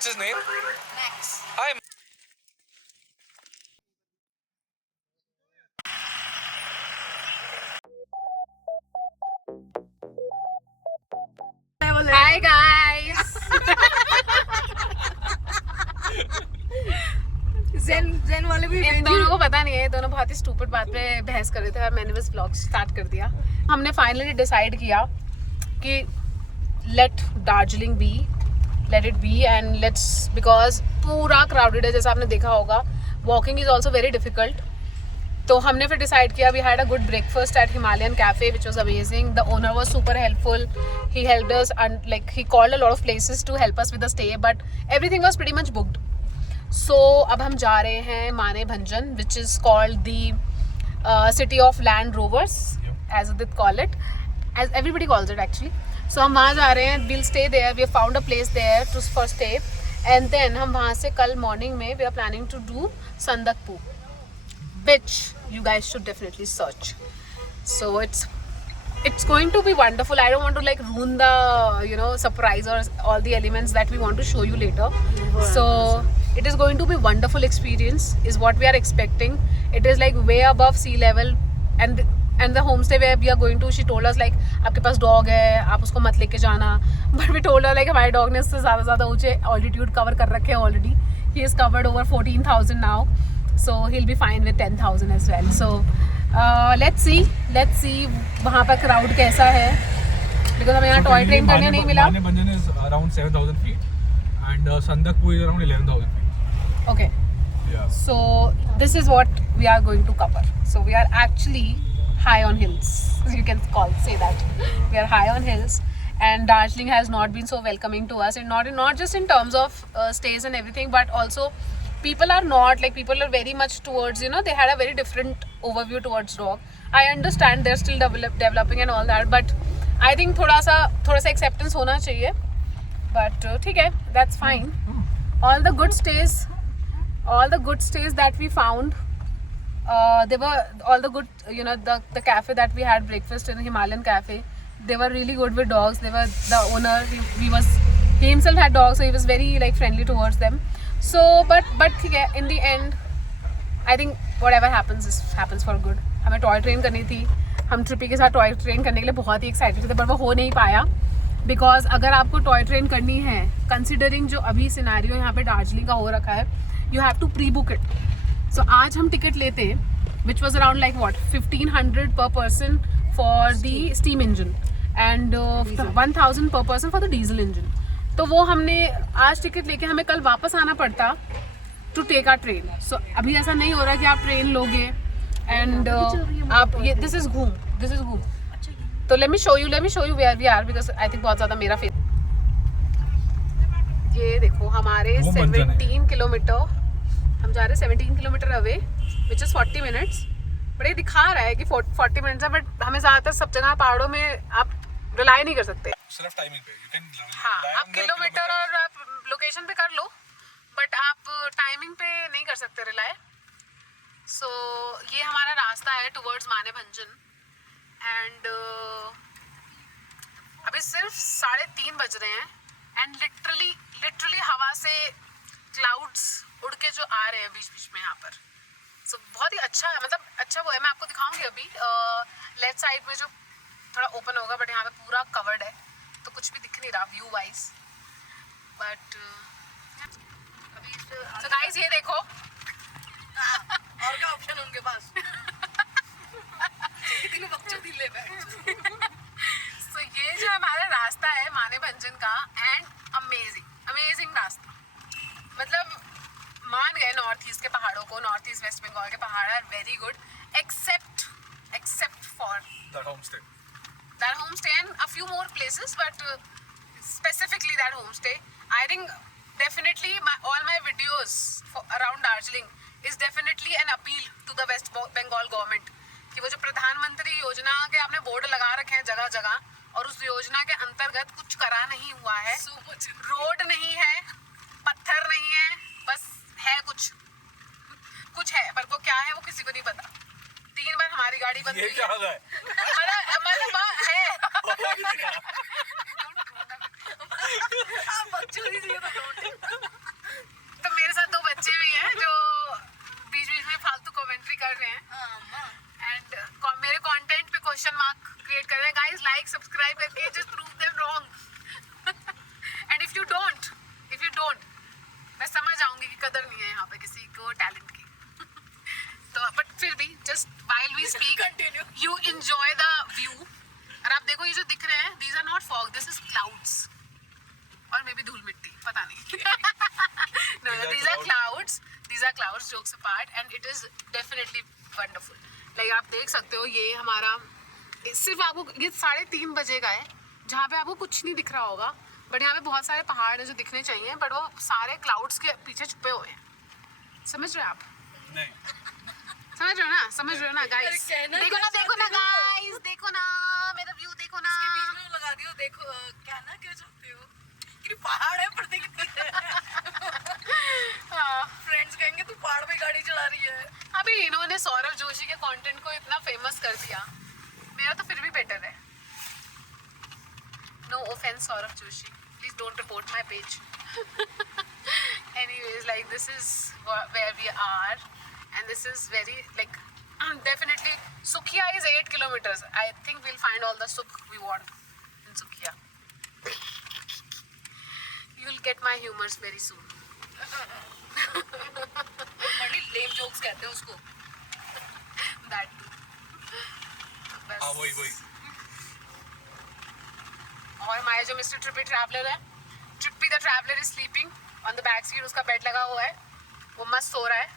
What's his name? Max. Hi. Hi guys. Zen वाले भी इन दोनों को पता नहीं है, ये दोनों बहुत ही स्टूपिड बात पे बहस कर रहे थे और मैंने बस व्लॉग स्टार्ट कर दिया। हमने फाइनली डिसाइड किया कि let Darjeeling be, let it be and let's, because पूरा क्राउडेड है जैसा आपने देखा होगा। Walking is also very difficult. तो हमने फिर डिसाइड किया, we had a good breakfast at Himalayan cafe which was amazing. The owner was super helpful, he helped us and like he called a lot of places to help us with the stay, but everything was pretty much booked. सो अब हम जा रहे हैं Manebhanjan, which is called the city of land rovers as they call it, as everybody calls it actually. So हम वहाँ जा रहे हैं, will stay there, we have found a place there to for stay and then हम वहाँ से कल morning में we are planning to do Sandakphu, which you guys should definitely search. So it's going to be wonderful. I don't want to like ruin the surprise or all the elements that we want to show you later. So it is going to be wonderful experience is what we are expecting. It is like way above sea level and the homestay where we are going to, she told us like आपके पास dog है, आप उसको मत लेके जाना, but we told her like हमारे dog ने उससे ज़्यादा ऊंचे altitude cover कर रखे हैं already. He is covered over 14,000 now. So he'll be fine with 10,000 as well. So let's see वहाँ पर crowd कैसा है, because हमें यहाँ toy train करने नहीं मिला. Mane Bhanjan is around 7,000 feet and Sandakpur is around 11,000 feet. Okay. Yeah. So this is what we are going to cover. So we are actually high on hills. You can say that. We are high on hills, and Darjeeling has not been so welcoming to us, and not just in terms of stays and everything, but also people are very much towards, they had a very different overview towards dog. I understand they're still developing and all that, but I think थोड़ा सा acceptance होना चाहिए. But ठीक है, that's fine. All the good stays that we found, they were all the good, the cafe that we had breakfast in, Himalayan cafe, they were really good with dogs. They were, the owner, he himself had dogs, so he was very like friendly towards them. So but ठीक है, in the end I think whatever happens for good. हमें toy train करनी थी, हम trippy के साथ toy train करने के लिए बहुत ही एक्साइटेड थे, पर वो हो नहीं पाया, बिकॉज अगर आपको टॉय ट्रेन करनी है, कंसिडरिंग जो अभी सिनेरियो यहाँ पे दार्जिलिंग का हो रखा है, you have to pre book it. So आज हम टिकट लेते विच वॉज अराउंड लाइक 1,500 पर person for the steam engine and 1,000 पर person for the diesel engine. तो वो हमने आज टिकट लेके हमें कल वापस आना पड़ता टू टेक आर ट्रेन. सो अभी ऐसा नहीं हो रहा कि आप ट्रेन लोगे एंड आप ये दिस इज घूम. तो let me show you where we are, because I think बहुत ज़्यादा मेरा फेस. ये देखो हमारे 17 किलोमीटर, हम जा रहे हैं 17 kilometre away, which is 40 minutes. But ये दिखा रहा है कि 40 मिनट्स है, बट हमें ज़्यादातर सब जगह पहाड़ों में आप रिलाई नहीं कर सकते. सिर्फ टाइमिंग पे, you can हाँ, rely आप on the किलोमीटर और आप लोकेशन पे कर लो, बट आप टाइमिंग पे नहीं कर सकते रिलाय. सो ये हमारा रास्ता है टुवर्ड्स माने भंजन एंड अभी सिर्फ 3:30 बज रहे हैं एंड लिटरली हवा से क्लाउड्स उड़ के जो आ रहे हैं बीच बीच में यहाँ पर. सो बहुत ही अच्छा है, मतलब अच्छा वो है. मैं आपको दिखाऊंगी अभी लेफ्ट साइड में जो थोड़ा ओपन होगा, बट यहाँ पे पूरा कवर्ड है तो कुछ भी दिख नहीं रहा व्यू वाइज. बट अभी so गाइस ये देखो और क्या ऑप्शन है उनके पास. so ये जो हमारा रास्ता है माने भंजन का, एंड अमेजिंग रास्ता. मतलब मान गए नॉर्थ ईस्ट के पहाड़ों को, नॉर्थ ईस्ट वेस्ट बंगाल के पहाड़ are very good except for that homestay and a few more places, but specifically that homestay. I think definitely all my videos around Darjeeling is definitely an appeal to the West Bengal government कि वो जो प्रधानमंत्री योजना के आपने board लगा रखे हैं जगह जगह, और उस योजना के अंतर्गत कुछ करा नहीं हुआ है. रोड नहीं है, पत्थर नहीं है, बस है कुछ है, पर वो क्या है वो किसी को नहीं पता. 3 बार हमारी गाड़ी बंद हुई है. मतलब है Continue. you enjoy the view. और आप देखो ये जो दिख रहे हैं, these are not fog, this is clouds. और मे बी धूल मिट्टी, पता नहीं. No, these are clouds. These are clouds, jokes apart, and it is definitely wonderful. Like आप देख सकते हो ये हमारा सिर्फ आपको ये 3:30 बजे का है, जहाँ पे आपको कुछ नहीं दिख रहा होगा, बट यहाँ पे बहुत सारे पहाड़ हैं जो दिखने चाहिए, बट वो सारे क्लाउड्स के पीछे छुपे हुए हैं. समझ रहे हो आप? नहीं. समझ रहे हो ना गाइस? देखो ना गाइस, देखो ना मेरा व्यू, देखो ना. इसके बीच में वो लगा दियो, देखो कहना क्या चाहते हो कि पहाड़ है पर दिखती है. फ्रेंड्स कहेंगे तू पहाड़ पे गाड़ी चला रही है. अभी इन्होंने सौरभ जोशी के कंटेंट को इतना फेमस कर दिया, मेरा तो फिर भी बेटर है. No offense Saurabh Joshi, please don't report my page. Anyways, like this is where we are, and this is very like definitely Sukhia is 8 kilometers. I think we'll find all the sukh we want in Sukhia. You'll get my humors very soon. बड़ी lame jokes कहते हैं उसको. That too. बस. हाँ वही. और हमारे जो मिस्टर ट्रिपी ट्रैवलर है, trippy the traveller is sleeping on the back seat. उसका बेड लगा हुआ है, वो मस्त सो रहा है.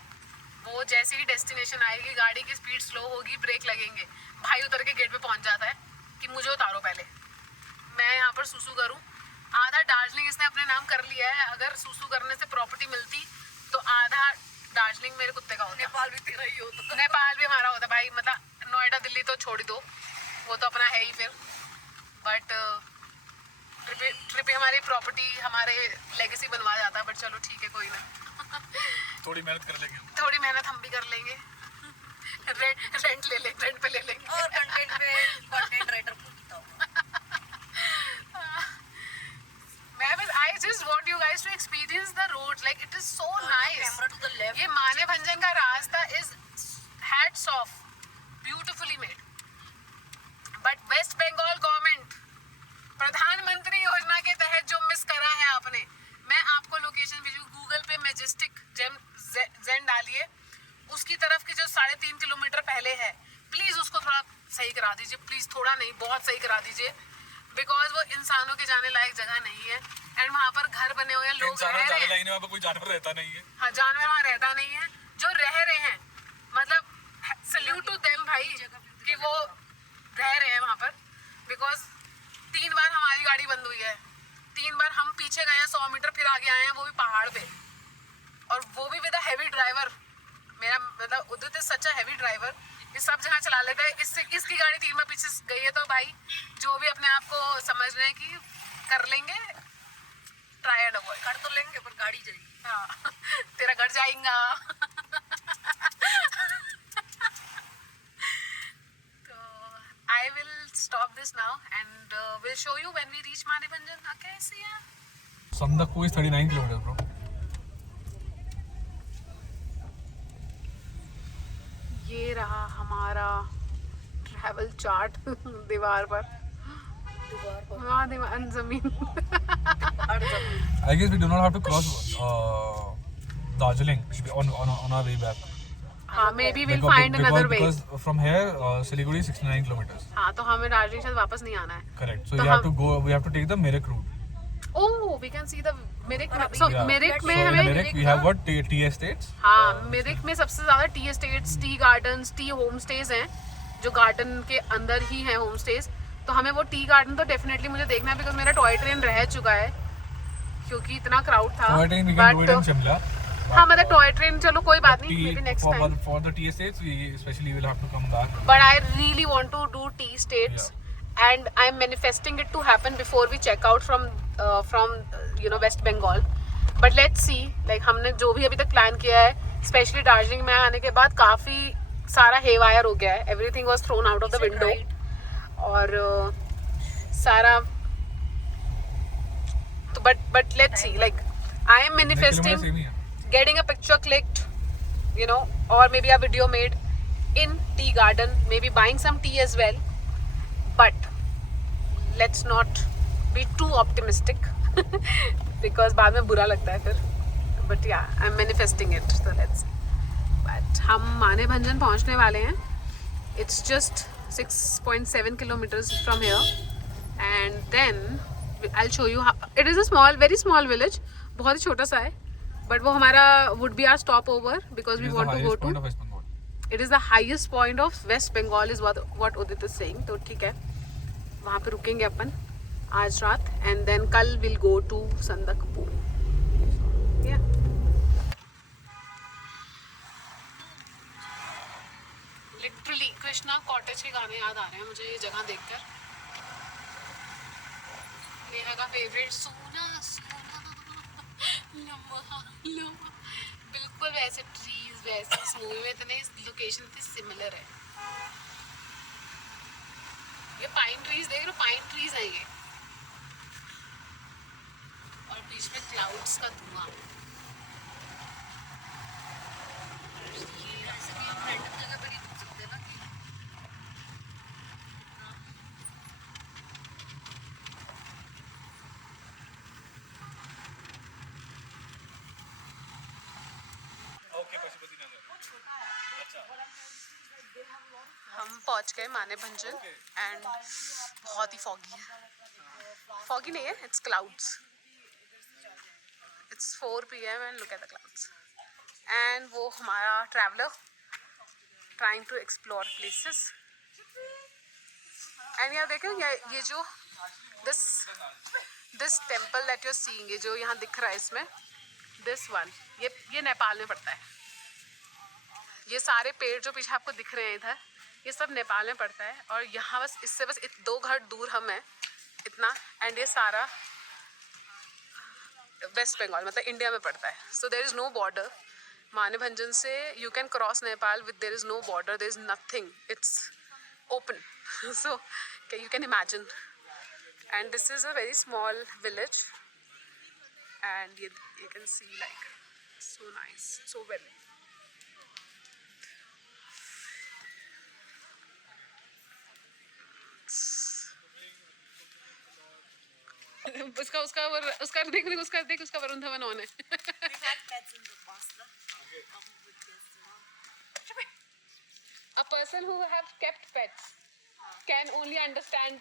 वो जैसे ही डेस्टिनेशन आएगी, गाड़ी की स्पीड स्लो होगी, ब्रेक लगेंगे, भाई उतर के गेट पे पहुंच जाता है कि मुझे उतारो पहले, मैं यहाँ पर सुसु करूँ. आधा दार्जिलिंग इसने अपने नाम कर लिया है. अगर सुसु करने से प्रॉपर्टी मिलती तो आधा दार्जिलिंग मेरे कुत्ते का होता. नेपाल भी तेरा ही होता. नेपाल भी हमारा होता भाई. मतलब नोएडा दिल्ली तो छोड़ दो, वो तो अपना है ही फिर. बट ट्रिपी हमारी प्रॉपर्टी, हमारे लेगेसी बनवा जाता है. बट चलो ठीक है, कोई ना. थोड़ी मेहनत कर लेंगे. थोड़ी मेहनत हम भी कर लेंगे. रेंट ले लेंगे, रेंट पे ले लेंगे. और कंटेंट राइटर पूछता हूँ. I just want you guys to experience the roads. Like it is so nice. Camera to the left. ये माने भंजन का रास्ता is hats off, beautifully made. But West Bengal government, प्रधानमंत्री योजना के तहत जो मिस करा है आपने, मैं आपको लोकेशन भेजूँ. गूगल पे मैजेस्टिक जेन डालिए, उसकी तरफ के जो 3.5 किलोमीटर पहले है, प्लीज उसको थोड़ा सही करा दीजिए. प्लीज थोड़ा नहीं, बहुत सही करा दीजिए. बिकॉज वो इंसानों के जाने लायक जगह नहीं है. एंड वहाँ पर घर बने हुए हैं, लोग रह रहे हैं. वहाँ पर कोई जानवर रहता नहीं है. हाँ, जानवर वहाँ रहता नहीं है. जो रह रहे हैं, मतलब सल्यूट टू देम भाई, कि वो रह रहे हैं वहाँ पर. बिकॉज 3 बार हमारी गाड़ी बंद हुई है, 3 बार हम पीछे गए हैं 100 मीटर, फिर आगे आए हैं, वो भी पहाड़ पे, और वो भी विद अ हेवी ड्राइवर. मेरा मतलब Udit is such a heavy driver, ये सब जगह चला लेता है. इसकी गाड़ी 3 बार पीछे गई है. तो भाई जो भी अपने आप को समझ रहे हैं कि कर लेंगे, ट्राई एंड अवॉइड. कर तो लेंगे पर गाड़ी जाएगी. हाँ, तेरा घर जाएगा. तो I will stop this now and we'll show you when we reach Manibhanjan. Okay, see ya. Sandakpur is 39 kilometers, bro. ये रहा हमारा ट्रैवल चार्ट दीवार पर. हाँ, दीवार जमीन. I guess we do not have to cross Darjeeling on our way back. हाँ, maybe we'll find another way. Because from here Siliguri is 69 kilometers. हाँ, तो हमें दार्जिलिंग से वापस नहीं आना है. Correct. So तो we have to take the Meerut route. Oh, we can see the Meerut. So Yeah. Meerut में So in हमें, Meerut we have what tea estates. हाँ, Meerut में सबसे ज्यादा T estates, tea gardens, T home stage हैं, जो garden के अंदर ही हैं होम स्टेज. तो हमें वो टी गार्डन तो डेफिनेटली मुझे देखना है, बिकॉज मेरा टॉय ट्रेन रह चुका है क्योंकि इतना क्राउड था. Toy train we can do it in Shimla. हाँ, मतलब टॉय ट्रेन चलो कोई बात नहीं, Tea, maybe next time. for the tea estates we especially will have to come back. But I really want to do tea states, and I'm manifesting it to happen before we check out from West Bengal. But let's see. Like हमने जो भी अभी तक plan किया है, especially Darjeeling में आने के बाद काफी सारा हेवायर हो गया है. Everything was thrown out of the window. और सारा तो but let's see. Like I am manifesting getting a picture clicked, or maybe a video made in tea garden, maybe buying some tea as well. But let's not be too optimistic because बाद में बुरा लगता है फिर. But yeah, I'm manifesting it. So let's see. But हम माने भंजन पहुंचने वाले हैं It's just 6.7 kilometers from here, and then I'll show you how, it is a small, very small village, बहुत ही छोटा सा है, but वो हमारा would be our stopover because we want to go to. West Bengal. It is the highest point of West Bengal is what Udit is saying. तो ठीक है, वहाँ पे रुकेंगे अपन आज रात, and then कल we'll go to संदकपू. Yeah. Literally Krishna cottage के गाने याद आ रहे हैं मुझे ये जगह देखकर. नेहा का फेवरेट सोना सोना लम्हा लम्हा, बिल्कुल वैसे ट्रीज, वैसे इस मूवी में इतने लोकेशन इतनी सिमिलर है. ये पाइन ट्रीज देख रहे हो, पाइन ट्रीज है ये, और बीच में क्लाउड्स का धुआं. हम पहुंच गए माने भंजन, एंड बहुत ही फॉगी है. फॉगी नहीं है, it's clouds. It's 4 PM and look at the clouds. And वो हमारा traveller trying to explore places. And यार देखें ये जो this temple that you are seeing, ये जो यहाँ दिख रहा है इसमें, दिस वन, ये नेपाल में पड़ता है. ये सारे पेड़ जो पीछे आपको दिख रहे हैं इधर, ये सब नेपाल में पड़ता है. और यहाँ बस इससे बस 2 घर दूर हम हैं इतना, एंड ये सारा वेस्ट बंगाल मतलब इंडिया में पड़ता है. So there is no border. माने भंजन से you can cross Nepal with, there is no border, there is nothing, it's open. So you can imagine. And this is a very small village, and you can see like so nice, so well. उसका देख उसका Varun Dhawan on है. A person who have kept pets can only understand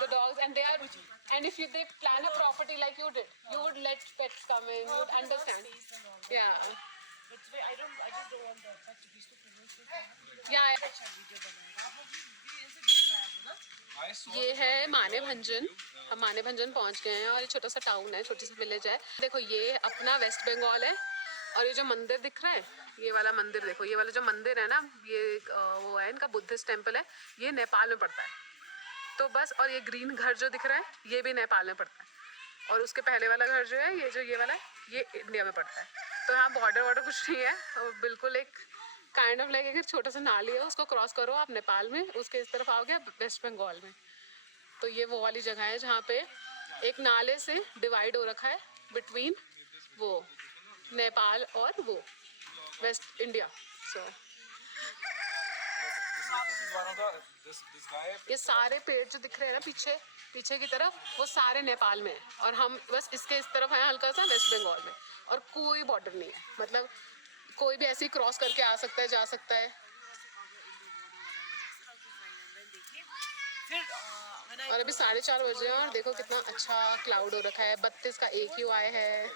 the dogs, and if they plan a property like you did, you would let pets come in, you would understand. Yeah. I just don't want the pet to be so promoted. Yeah. ये है माने भंजन. हम माने भंजन पहुंच गए हैं, और ये छोटा सा टाउन है, छोटी सी विलेज है. देखो ये अपना वेस्ट बंगाल है, और ये जो मंदिर दिख रहा है, ये वाला मंदिर देखो, ये वाला जो मंदिर है ना, ये वो है इनका बुद्धिस्ट टेम्पल है, ये नेपाल में पड़ता है. तो बस, और ये ग्रीन घर जो दिख रहा है, ये भी नेपाल में पड़ता है. और उसके पहले वाला घर जो है, ये वाला, ये इंडिया में पड़ता है. तो यहाँ बॉर्डर कुछ नहीं है, और बिल्कुल एक काइंड ऑफ लाइक एक छोटा सा नाली है, उसको क्रॉस करो आप नेपाल में, उसके इस तरफ आओगे वेस्ट बंगाल में. तो ये वो वाली जगह है जहाँ पे एक नाले से डिवाइड हो रखा है बिटवीन वो नेपाल और वो वेस्ट इंडिया. सो ये सारे पेड़ जो दिख रहे हैं ना पीछे की तरफ, वो सारे नेपाल में है, और हम बस इसके इस तरफ हैं हल्का सा वेस्ट बंगाल में, और कोई बॉर्डर नहीं है. मतलब कोई भी ऐसे ही क्रॉस करके आ सकता है, जा सकता है. और अभी 4:30 बजे हैं, और देखो कितना अच्छा क्लाउड हो रखा है. 32 का AQI है.